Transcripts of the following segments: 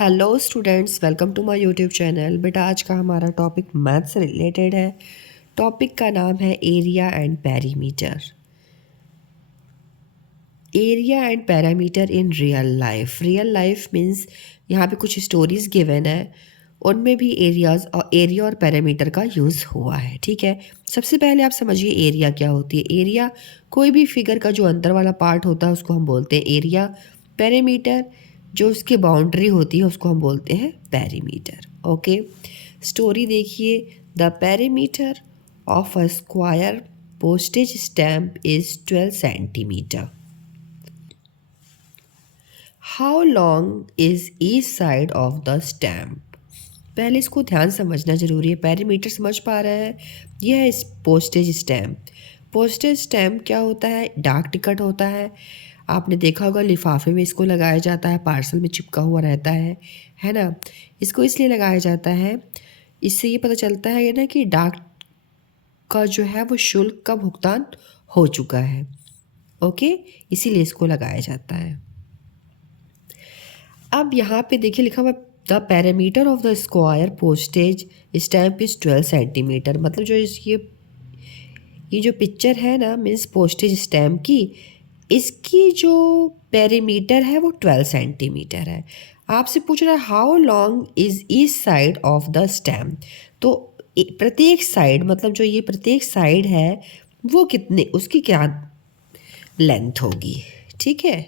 Hello students, welcome to my YouTube channel. बेटा आज का हमारा टॉपिक मैथ से रिलेटेड है। टॉपिक का नाम है area and perimeter. Area and parameter in real life. Real life means यहाँ पे कुछ स्टोरीज गिवन है, उनमें भी एरिया और पैरामीटर का यूज़ हुआ है। ठीक है, सबसे पहले आप समझिए एरिया क्या होती है। एरिया कोई भी फिगर का जो अंदर वाला पार्ट होता है उसको हम बोलते हैं एरिया। पैरामीटर जो उसकी बाउंड्री होती है उसको हम बोलते हैं पेरीमीटर। ओके, स्टोरी देखिए। The perimeter of a square postage stamp is 12 centimeter. How long is each side of the stamp? पहले इसको ध्यान समझना जरूरी है। पेरीमीटर समझ पा रहे हैं? यह है पोस्टेज स्टैम्प। पोस्टेज स्टैम्प क्या होता है? डाक टिकट होता है। आपने देखा होगा लिफाफे में इसको लगाया जाता है, पार्सल में चिपका हुआ रहता है ना। इसको इसलिए लगाया जाता है, इससे ये पता चलता है ना कि डाक का जो है वो शुल्क का भुगतान हो चुका है। ओके, इसीलिए इसको लगाया जाता है। अब यहाँ पे देखिए लिखा हुआ the parameter of the square postage stamp is 12 centimetre. मतलब जो ये जो पिक्चर है ना, मीन्स पोस्टेज स्टैम्प की, इसकी जो पेरीमीटर है वो 12 सेंटीमीटर है। आपसे पूछ रहा है how long is each side of the stamp. तो प्रत्येक साइड, मतलब जो ये प्रत्येक साइड है वो कितने, उसकी क्या लेंथ होगी। ठीक है,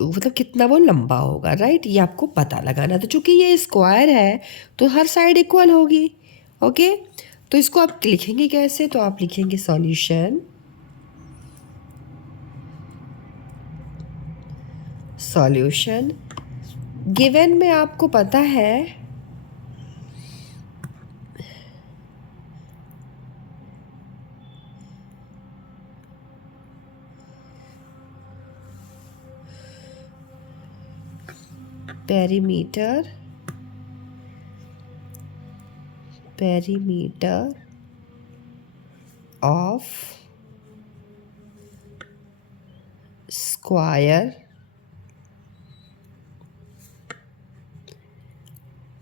मतलब कितना वो लंबा होगा। राइट, ये आपको पता लगाना। तो चूंकि ये स्क्वायर है तो हर साइड इक्वल होगी। ओके, तो इसको आप लिखेंगे कैसे? तो आप लिखेंगे सॉल्यूशन सॉल्यूशन गिवन में आपको पता है perimeter of square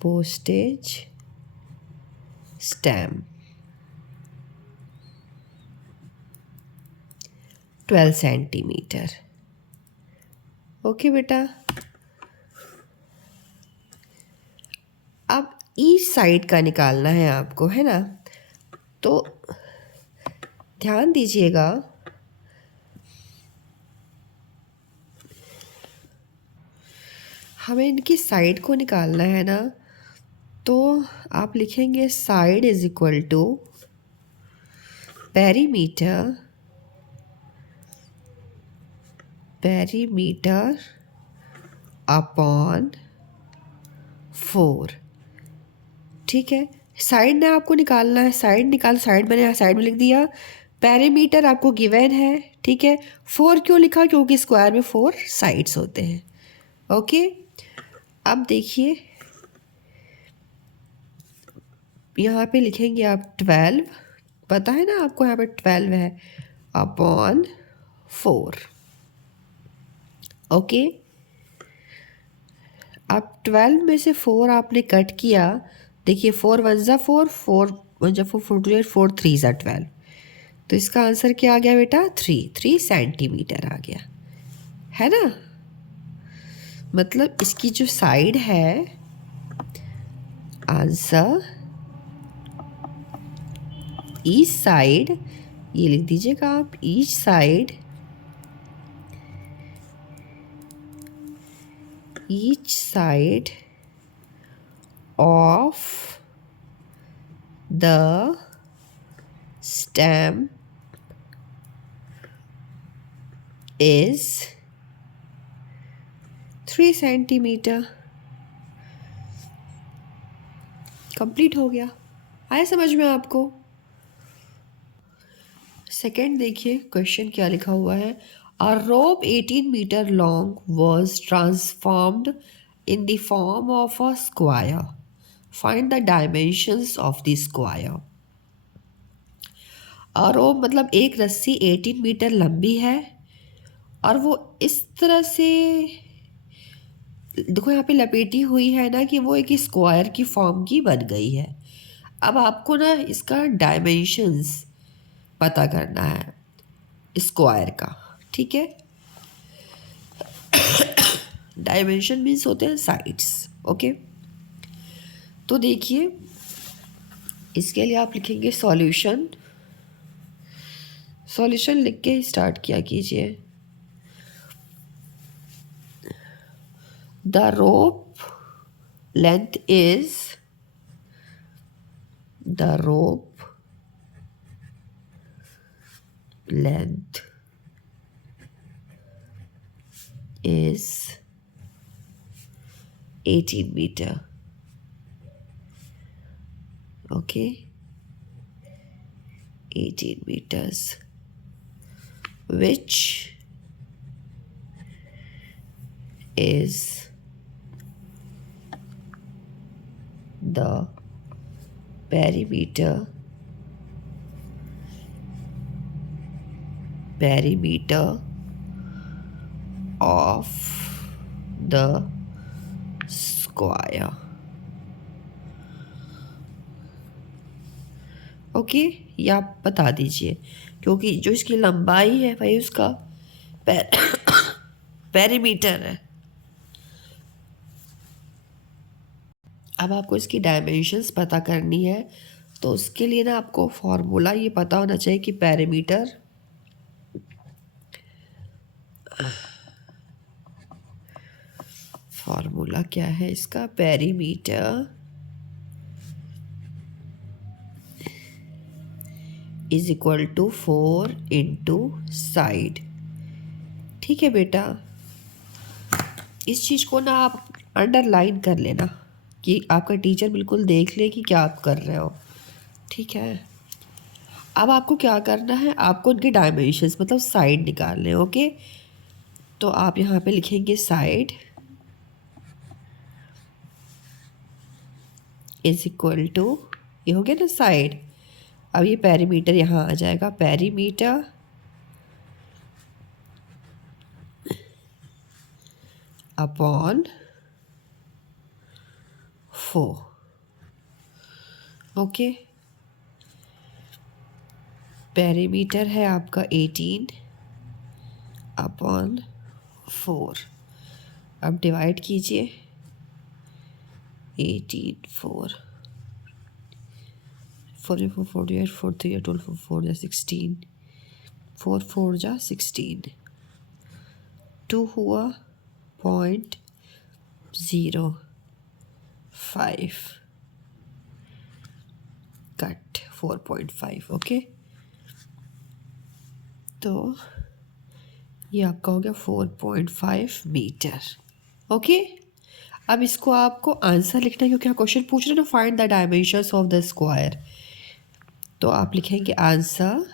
postage stamp 12 centimetre. Okay बेटा, अब ईच साइड का निकालना है आपको, है ना। तो ध्यान दीजिएगा, हमें इनकी साइड को निकालना है ना। तो आप लिखेंगे side is equal to perimeter upon 4। ठीक है, साइड ने आपको निकालना है, साइड निकाल, साइड मैंने साइड में लिख दिया। पेरीमीटर आपको गिवन है। ठीक है, 4 क्यों लिखा? क्योंकि स्क्वायर में 4 साइड्स होते हैं। ओके, अब देखिए यहाँ पे लिखेंगे आप 12, पता है ना आपको, यहाँ पे 12 है, अपॉन 4। ओके, अब 12 में से 4 आपने कट किया। देखिए 4 1 ज़ा 4, 4 1 ज़ा 4, 4 2 8, 4 3 ज़ा 12। तो इसका आंसर क्या आ गया बेटा? 3 सेंटीमीटर आ गया, है ना। मतलब इसकी जो साइड है, आंसर ईच साइड, ये लिख दीजिएगा आप, each side of the stamp is 3 centimetre. Complete हो गया। आया समझ में आपको? सेकेंड देखिए क्वेश्चन क्या लिखा हुआ है। A rope 18 metre long was transformed in the form of a square. Find the dimensions of the square. A rope मतलब एक रस्सी 18 मीटर लंबी है और वो इस तरह से देखो यहाँ पे लपेटी हुई है ना कि वो एक स्क्वायर की फॉर्म की बन गई है। अब आपको ना इसका डायमेंशंस पता करना है स्क्वायर का, ठीक है। डायमेंशन मीन्स होते हैं साइड्स, ओके। तो देखिए इसके लिए आप लिखेंगे सॉल्यूशन। सॉल्यूशन लिख के स्टार्ट किया कीजिए। The rope length is, the rope length is 18 meter, okay, 18 meters, which is the perimeter of the square, okay. ये आप बता दीजिए क्योंकि जो इसकी लंबाई है वही उसका पेरीमीटर है। अब आपको इसकी डायमेंशंस पता करनी है तो उसके लिए ना आपको फॉर्मूला ये पता होना चाहिए कि पेरीमीटर फॉर्मूला क्या है इसका, perimeter is equal to 4 into side. ठीक है बेटा, इस चीज़ को ना आप अंडरलाइन कर लेना कि आपका टीचर बिल्कुल देख ले कि क्या आप कर रहे हो, ठीक है। अब आपको क्या करना है, आपको उनके डायमेंशंस मतलब साइड निकालने, ओके। तो आप यहाँ पे लिखेंगे साइड इज इक्वल टू, ये हो गया ना साइड। अब ये पेरीमीटर यहाँ आ जाएगा, पेरीमीटर अपॉन 4, ओके। पेरीमीटर है आपका 18 अपॉन 4। अब डिवाइड कीजिए, 18 4 4 4 4 8 4 3 12 4 4 जा 16, 4 4 जा 16, 2 हुआ 0.05 कट 4.5, ओके। तो ये आपका हो गया 4.5 मीटर, ओके। अब इसको आपको आंसर लिखना है क्योंकि क्वेश्चन पूछ रहे हैं ना find the dimensions of the square. तो आप लिखेंगे answer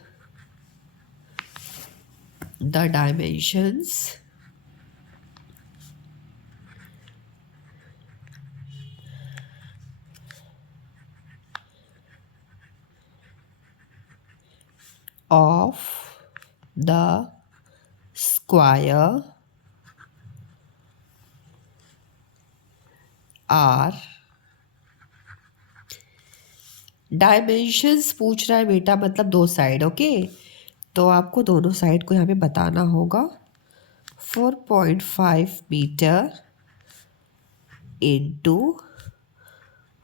the dimensions of the square are, dimensions पूछ रहा है बेटा मतलब दो साइड, ओके। तो आपको दोनों साइड को यहाँ पे बताना होगा। 4.5 मीटर इंटू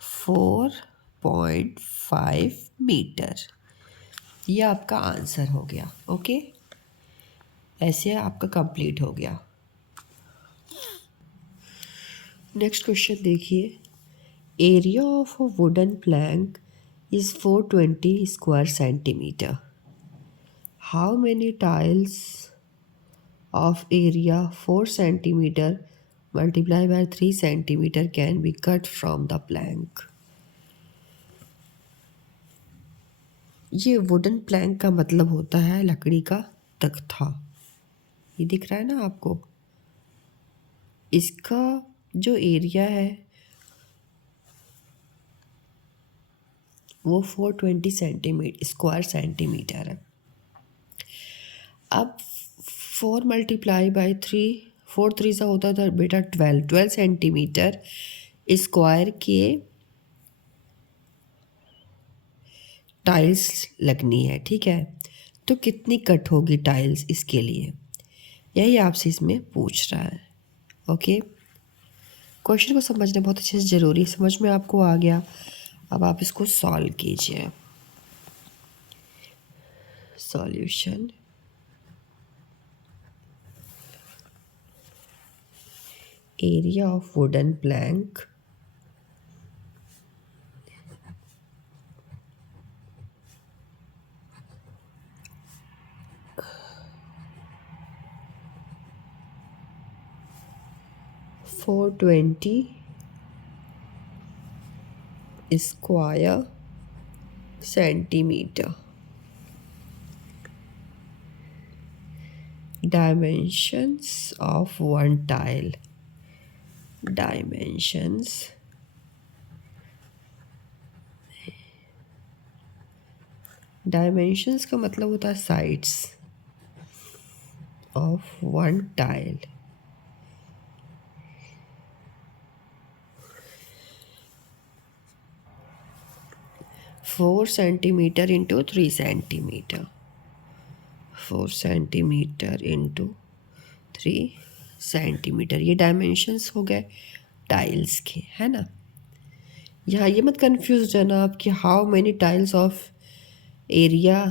4.5 मीटर, ये आपका आंसर हो गया, ओके। ऐसे आपका कंप्लीट हो गया। नेक्स्ट क्वेश्चन देखिए, area of a wooden plank is 420 square centimetre. How many tiles of area 4 centimeter multiplied by 3 centimeter can be cut from the plank। ये वुडन प्लैंक का मतलब होता है लकड़ी का तख्ता। ये दिख रहा है ना आपको, इसका जो एरिया है वो 420 सेंटीमीटर स्क्वायर सेंटीमीटर है। अब 4 मल्टीप्लाई बाई 3 4 3 सा होता था बेटा 12 सेंटीमीटर स्क्वायर के टाइल्स लगनी है, ठीक है। तो कितनी कट होगी टाइल्स इसके लिए, यही आपसे इसमें पूछ रहा है। ओके, क्वेश्चन को समझना बहुत अच्छे से ज़रूरी है। समझ में आपको आ गया, अब आप इसको सॉल्व कीजिए। Solution, area of wooden plank for 20 square centimeter. Dimensions of one tile. Dimensions का मतलब होता है sides of one tile. Four centimetre into 3 centimetre, 4 centimetre into 3 centimetre, ये डायमेंशंस हो गए टाइल्स के, है ना। यहाँ ये मत कंफ्यूज रहना आप कि how many tiles of area,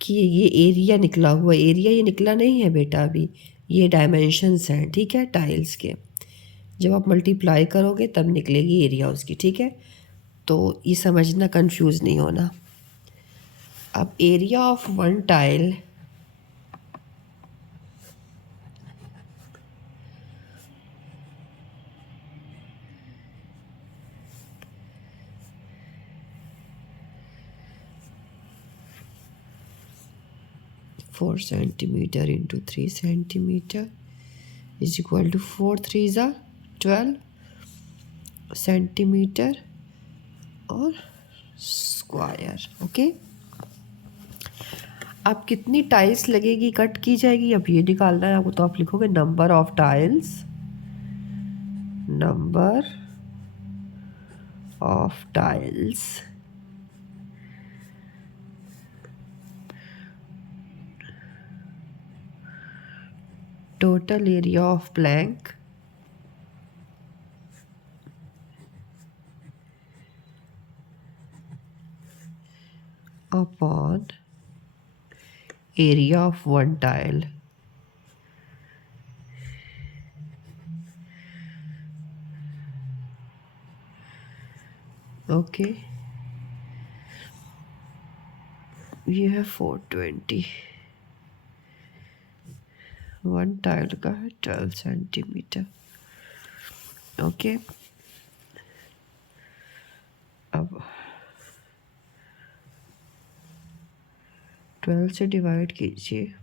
कि ये एरिया निकला हुआ, एरिया ये निकला नहीं है बेटा अभी, ये डायमेंशंस हैं, ठीक है, टाइल्स के। जब आप मल्टीप्लाई करोगे तब निकलेगी एरिया उसकी, ठीक है। तो ये समझना, कंफ्यूज नहीं होना। अब area of one tile four centimetre into 3 centimetre is equal to 4 3 ज़ा 12 सेंटीमीटर और स्क्वायर। ओके, अब कितनी टाइल्स लगेगी, कट की जाएगी, अब ये निकालना है आपको। तो आप लिखोगे number of tiles, number of tiles total area of blank upon area of one tile. Okay, ये है 420, वन टाइल का है 12 सेंटीमीटर। ओके, अब 12 से डिवाइड कीजिए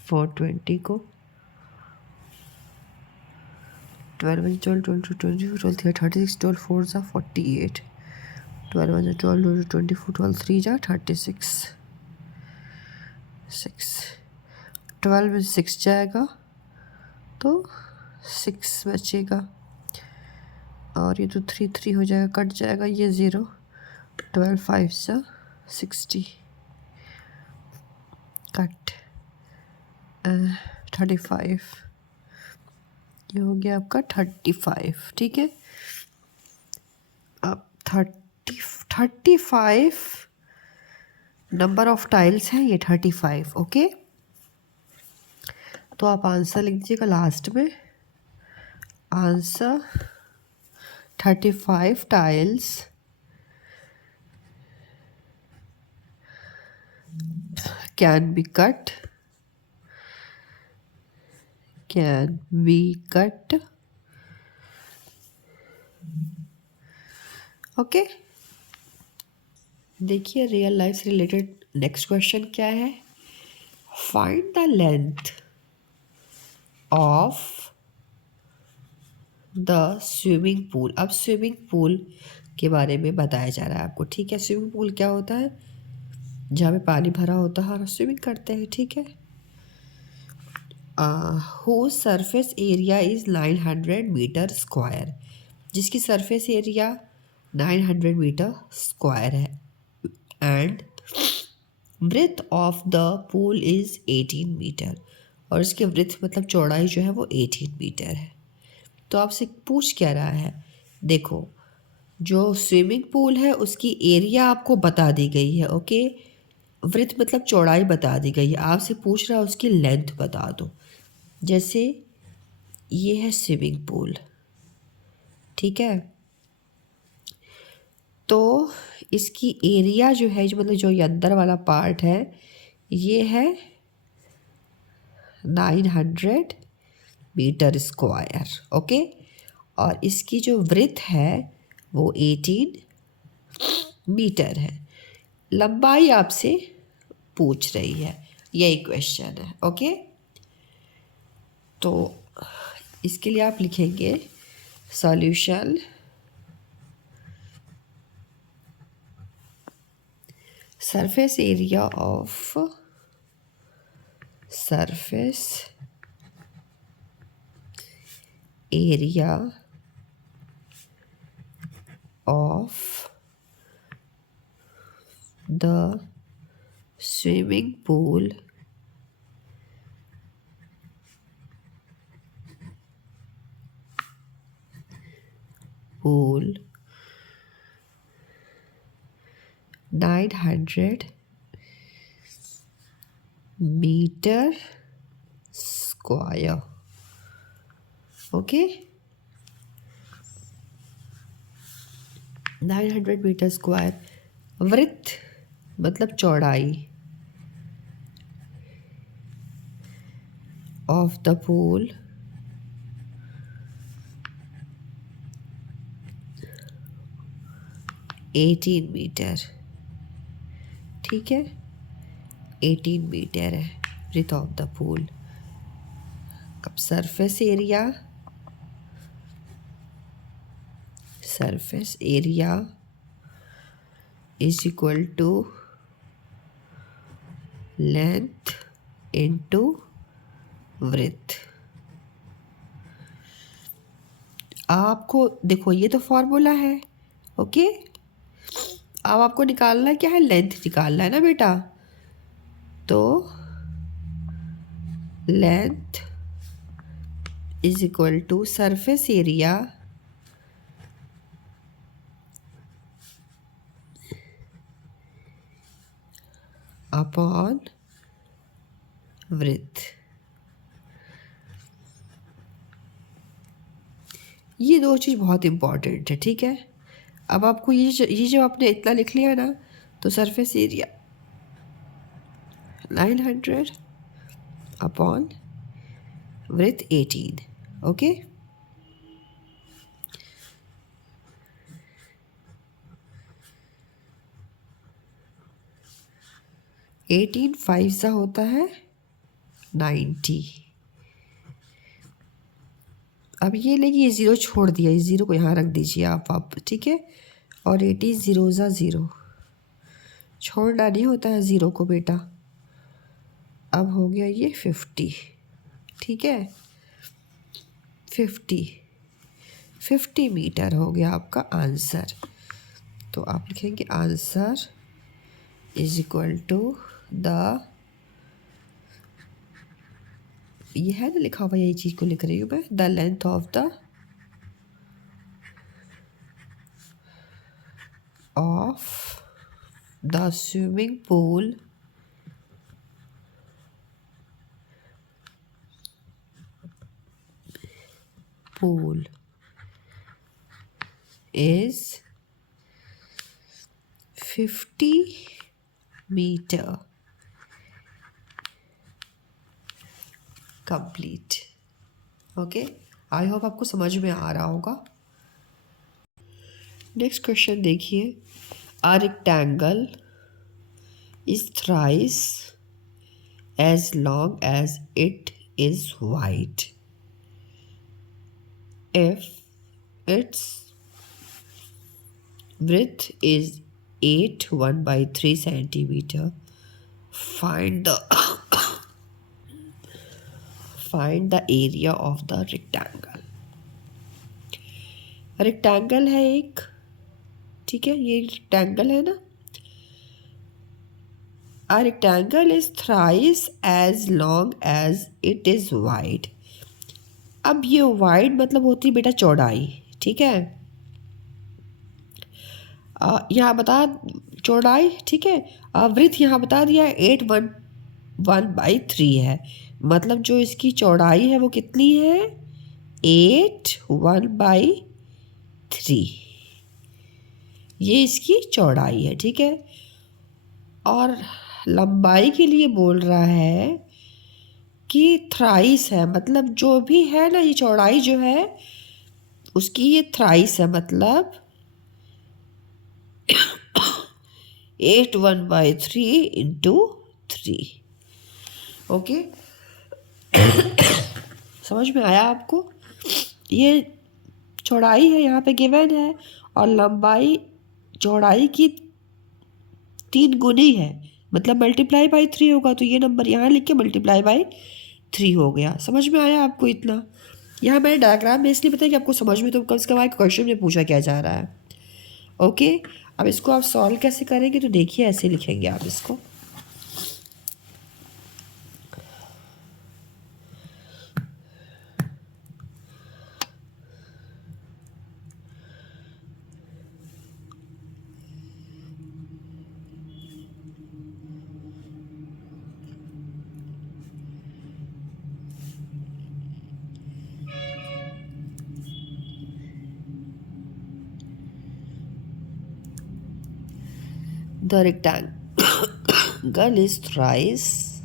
420 को, 12 12 12 20 12 36 12 4 ज़ा 48, 12 12 24 12 3 ज़ा 36 6, 12 में 6 जाएगा तो 6 बचेगा, और ये तो 3 3 हो जाएगा, कट जाएगा ये 0, 12 5 सा 60, कट 35, ये हो गया आपका 35, ठीक है। अब 35 नंबर ऑफ टाइल्स हैं, ये 35। ओके, तो आप आंसर लिख दीजिएगा लास्ट में, answer 35 tiles can be cut, can be cut. Okay, देखिए रियल लाइफ से रिलेटेड नेक्स्ट क्वेश्चन क्या है। Find the length of the swimming pool. अब स्विमिंग पूल के बारे में बताया जा रहा है आपको, ठीक है। स्विमिंग पूल क्या होता है, जहाँ पे पानी भरा होता है और स्विमिंग करते हैं, ठीक है। whose surface area is 900 metre square, जिसकी सरफेस एरिया 900 मीटर स्क्वायर है, and breadth of the pool is 18 metre, और इसके ब्रेथ मतलब चौड़ाई जो है वो 18 मीटर है। तो आपसे पूछ क्या रहा है, देखो जो स्विमिंग पूल है उसकी एरिया आपको बता दी गई है, ओके, ब्रेथ मतलब चौड़ाई बता दी गई है, आपसे पूछ रहा है उसकी लेंथ बता दो। जैसे ये है स्विमिंग पूल, ठीक है, तो इसकी एरिया जो है, जो मतलब जो ये अंदर वाला पार्ट है, ये है 900 मीटर स्क्वायर, ओके, और इसकी जो ब्रेथ है वो 18 मीटर है। लंबाई आपसे पूछ रही है, यही क्वेश्चन है, ओके। तो इसके लिए आप लिखेंगे solution, surface area of the swimming pool pool 900 metre square, okay, 900 metre square. वृत्त मतलब चौड़ाई of the pool eighteen metre, ठीक है, 18 मीटर है ब्रेथ ऑफ द पूल। अब surface area is equal to length into breadth. आपको देखो ये तो फॉर्मूला है, ओके, अब आपको निकालना क्या है, लेंथ निकालना है ना बेटा, तो length is equal to surface area upon breadth. ये दो चीज़ बहुत इम्पॉर्टेंट है, ठीक है। अब आपको ये जो आपने इतना लिख लिया ना, तो surface area 900 upon breadth 18, okay. Eighteen 5 सा होता है 90। अब ये लेकिन ये ज़ीरो छोड़ दिया, इस ज़ीरो को यहाँ रख दीजिए आप, ठीक है, और 80 ज़ीरो ज़ा ज़ीरो, छोड़ना नहीं होता है ज़ीरो को बेटा। अब हो गया ये 50, ठीक है, 50 मीटर हो गया आपका आंसर। तो आप लिखेंगे answer is equal to the, ये है ना लिखा हुआ, यही चीज़ को लिख रही हूँ मैं, the length of the swimming pool is 50 metre complete, okay. I hope आपको समझ में आ रहा होगा। नेक्स्ट क्वेश्चन देखिए, a rectangle is thrice as long as it is wide if its breadth is 1/3 centimeter, find find the area of the rectangle. Rectangle है एक, ठीक है, ये रेक्टेंगल है ना। A rectangle is thrice as long as it is wide। अब ये wide मतलब होती है बेटा चौड़ाई, ठीक है। यहाँ बता चौड़ाई, ठीक है। वृत्त यहाँ बता दिया 811/3 है, मतलब जो इसकी चौड़ाई है वो कितनी है 8 1/3, ये इसकी चौड़ाई है, ठीक है। और लंबाई के लिए बोल रहा है कि थ्राइस है, मतलब जो भी है ना ये चौड़ाई जो है उसकी ये थ्राइस है, मतलब 8 1/3 इंटू 3। ओके, समझ में आया आपको? ये चौड़ाई है यहाँ पे गिवन है और लंबाई चौड़ाई की 3 गुनी है, मतलब मल्टीप्लाई बाई 3 होगा, तो ये नंबर यहाँ लिख के मल्टीप्लाई बाई 3 हो गया। समझ में आया आपको इतना? यहाँ मैंने डायग्राम में इसलिए बताया कि आपको समझ में तो कम से कम आए क्वेश्चन में पूछा क्या जा रहा है। ओके, अब इसको आप सॉल्व कैसे करेंगे तो देखिए ऐसे लिखेंगे आप इसको। The rectangle is thrice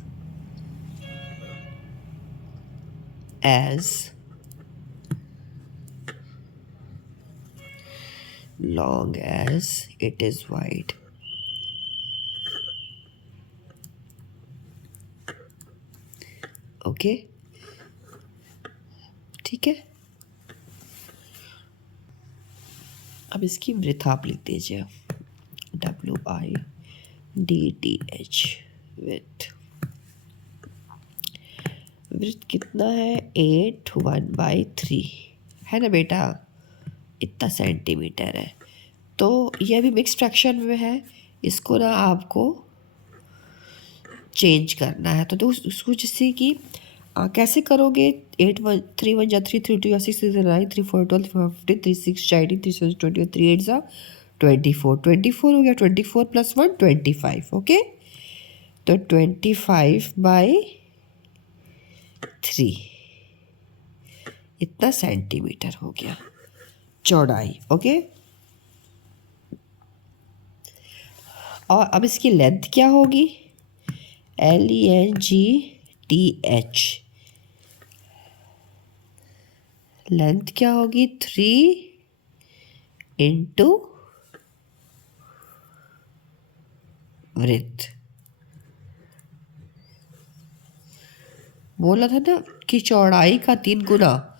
as long as it is wide। Okay, ठीक है। अब इसकी वृत्त आप लिख दीजिए WIDTH वृत्त। वृत्त कितना है 8 1/3 है ना बेटा, इतना सेंटीमीटर है। तो ये अभी मिक्स फ्रैक्शन में है, इसको ना आपको चेंज करना है। तो उसको जैसे कि कैसे करोगे 8 1 3 1 3 3 2 6 6 9 3 4 12 15 3 6 18 3 7 20 3 8 24 24 हो गया, 24 + 1 25। ओके, तो 25/3 इतना सेंटीमीटर हो गया चौड़ाई। ओके, और अब इसकी लेंथ क्या होगी LENGTH, लेंथ क्या होगी 3 इंटू वृत्त। बोला था ना कि चौड़ाई का 3 गुना,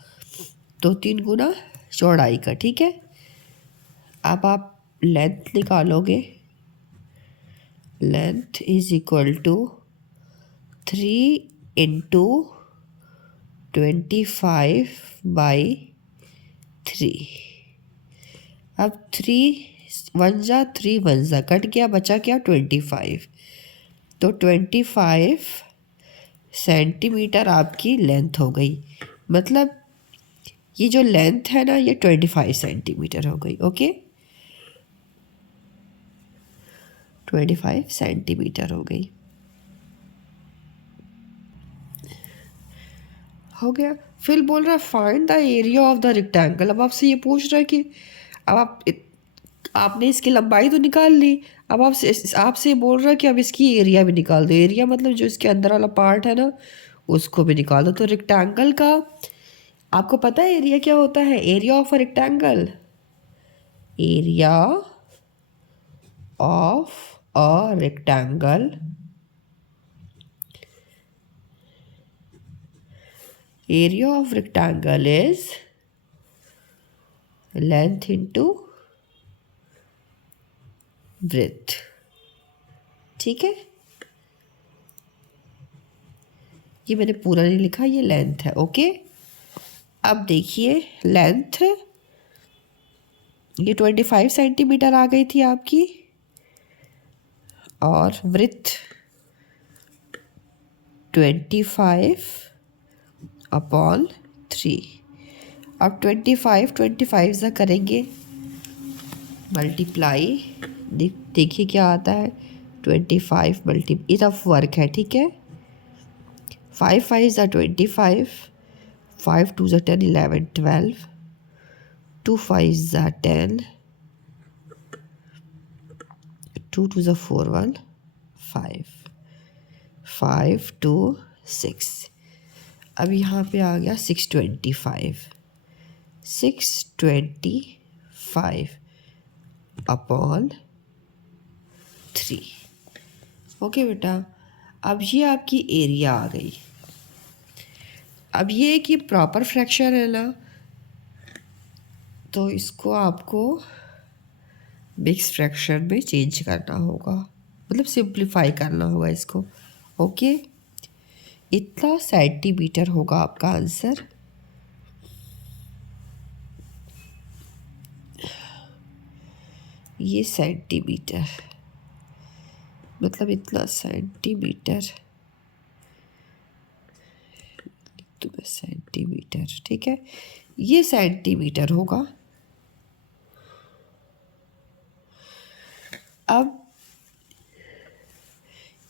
तो 3 गुना चौड़ाई का, ठीक है। अब आप लेंथ निकालोगे, length is equal to 3 into 25/3। अब 3 1 जा 3 1 जा कट गया, बचा क्या 25। तो 25 सेंटीमीटर आपकी लेंथ हो गई, मतलब ये जो लेंथ है ना ये 25 सेंटीमीटर हो गई। ओके, 25 सेंटीमीटर हो गई, हो गया। फिर बोल रहा है find the area of the rectangle. अब आपसे ये पूछ रहा है कि अब आपने इसकी लंबाई तो निकाल ली, अब आपसे बोल रहा है कि अब इसकी एरिया भी निकाल दो। एरिया मतलब जो इसके अंदर वाला पार्ट है ना उसको भी निकाल दो। तो रेक्टेंगल का आपको पता है एरिया क्या होता है? Area of a rectangle, area of a rectangle area of rectangle is length into width, ठीक है। ये मैंने पूरा नहीं लिखा, ये लेंथ है। ओके, अब देखिए लेंथ ये 25 सेंटीमीटर आ गई थी आपकी, और विड्थ 25 अपॉन 3। अब 25 से करेंगे मल्टीप्लाई, देखिए क्या आता है। 25 मल्टी, इनफ वर्क है, ठीक है। 5 5 ज़ा 25, 5 2 ज़ा 10 11 12, 2 5 ज़ा 10, 2 2 ज़ा 4 1 5, 5 2 6। अब यहाँ पे आ गया 625, 625 अपॉन 3। ओके बेटा, अब ये आपकी एरिया आ गई। अब ये कि प्रॉपर फ्रैक्शन है ना, तो इसको आपको मिक्स फ्रैक्शन में चेंज करना होगा, मतलब सिंप्लीफाई करना होगा इसको। ओके, इतना सेंटीमीटर होगा आपका आंसर। ये सेंटीमीटर, मतलब इतना सेंटीमीटर, तो सेंटीमीटर, ठीक है, ये सेंटीमीटर होगा। अब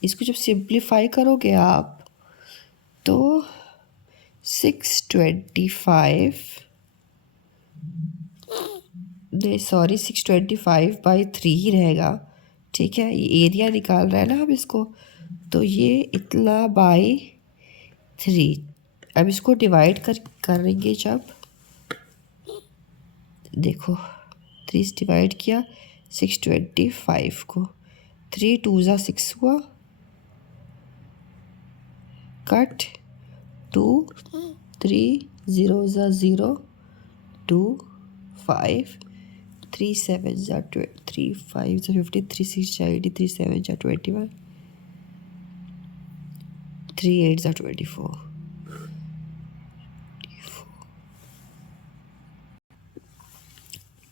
इसको जब सिंप्लीफाई करोगे आप, तो 625, नहीं सॉरी 625/3 ही रहेगा, ठीक है। ये एरिया निकाल रहा है ना हम इसको, तो ये इतना बाई 3। अब इसको डिवाइड करेंगे जब, देखो 3 से डिवाइड किया 625 को, 3 2 ज़ा 6 हुआ, कट 2 3 0 ज़ा 0 2 5 3 7 ज़ा 3 5 ज़ा 50 3 6 ज़ा 80 3 7 ज़ा 21 3 8 ज़ा 24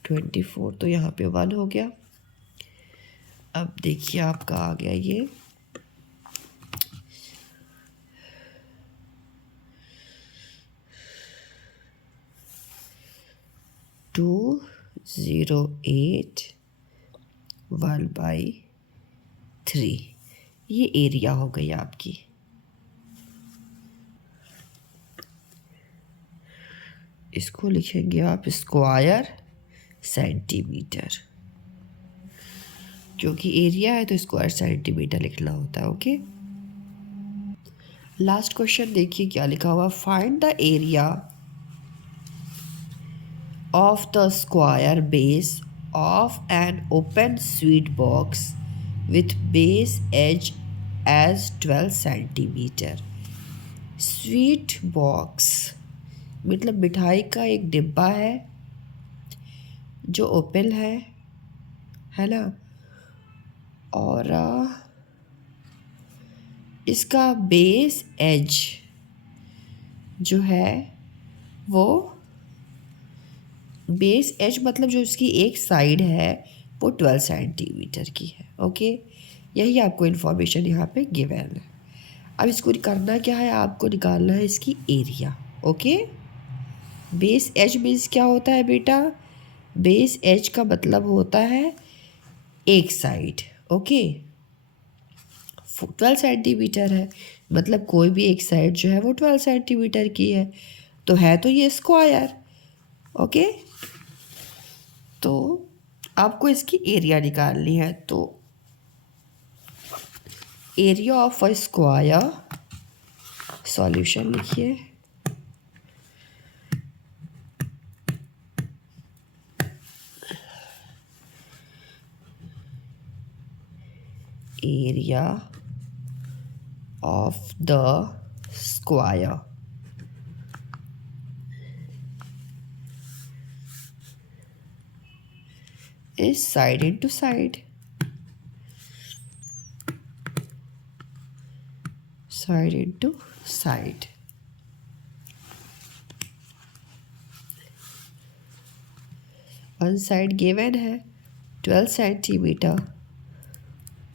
24। तो यहाँ पे 1 हो गया। अब देखिए आपका आ गया ये 208 1/3। ये एरिया हो गई आपकी। इसको लिखेंगे आप स्क्वायर सेंटीमीटर, क्योंकि एरिया है तो स्क्वायर सेंटीमीटर लिखना होता है। ओके, लास्ट क्वेश्चन देखिए क्या लिखा हुआ, find the area of the square base of an open sweet box with base edge as 12 centimeter। Sweet box मतलब मिठाई का एक डिब्बा है जो ओपन है ना, और इसका बेस एज जो है वो, बेस एज मतलब जो इसकी एक साइड है वो 12 सेंटीमीटर की है। ओके, यही आपको इन्फॉर्मेशन यहाँ पे गिवन है। अब इसको करना क्या है, आपको निकालना है इसकी area. Okay, base edge means क्या होता है बेटा, बेस एज का मतलब होता है एक साइड। ओके, 12 सेंटीमीटर है, मतलब कोई भी एक साइड जो है वो 12 सेंटीमीटर की है, तो है तो ये स्क्वायर। ओके, तो आपको इसकी एरिया निकालनी है, तो area of a square, solution लिखिए, area of the square is side into side, side into side. One side given है 12 सेंटीमीटर,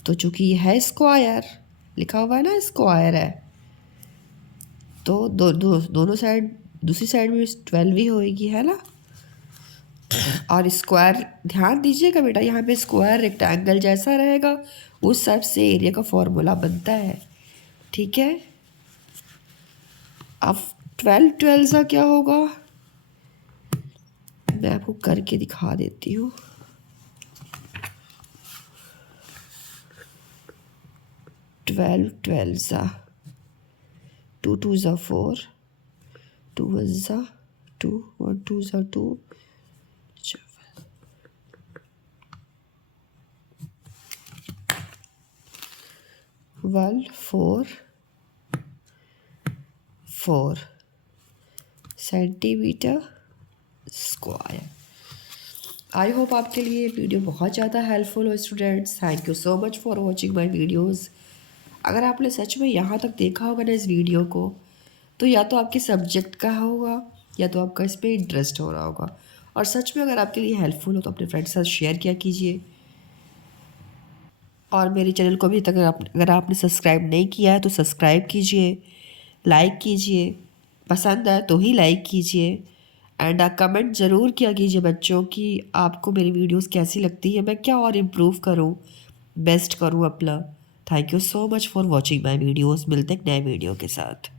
तो चूंकि ये है स्क्वायर, लिखा हुआ है ना स्क्वायर है, तो दोनों साइड, दूसरी साइड में 12 ही होएगी, है ना। और स्क्वायर ध्यान दीजिएगा बेटा, यहाँ पे स्क्वायर रेक्टेंगल जैसा रहेगा, उस सब से एरिया का फॉर्मूला बनता है, ठीक है। अब 12 सा क्या होगा, मैं आपको करके दिखा देती हूँ। 12 सा 2 2 ज़ा 4, 2 1 ज़ा 2, 1 2 ज़ा 2, 1 4 4 सेंटीमीटर स्क्वायर। आई होप आपके लिए ये वीडियो बहुत ज़्यादा हेल्पफुल हो students. Thank you so much for watching my videos. अगर आपने सच में यहाँ तक देखा होगा ना इस वीडियो को, तो या तो आपके सब्जेक्ट का होगा या तो आपका इस पर इंटरेस्ट हो रहा होगा, और सच में अगर आपके लिए हेल्पफुल हो तो अपने फ्रेंड्स के साथ शेयर किया कीजिए। और मेरे चैनल को भी अगर आपने सब्सक्राइब नहीं किया है तो सब्सक्राइब कीजिए, लाइक कीजिए, पसंद आए तो ही लाइक कीजिए, एंड कमेंट ज़रूर किया कीजिए बच्चों कि आपको मेरी वीडियोस कैसी लगती है, मैं क्या और इम्प्रूव करूं, बेस्ट करूं अपना। Thank you so much for watching my videos. मिलते हैं नए वीडियो के साथ।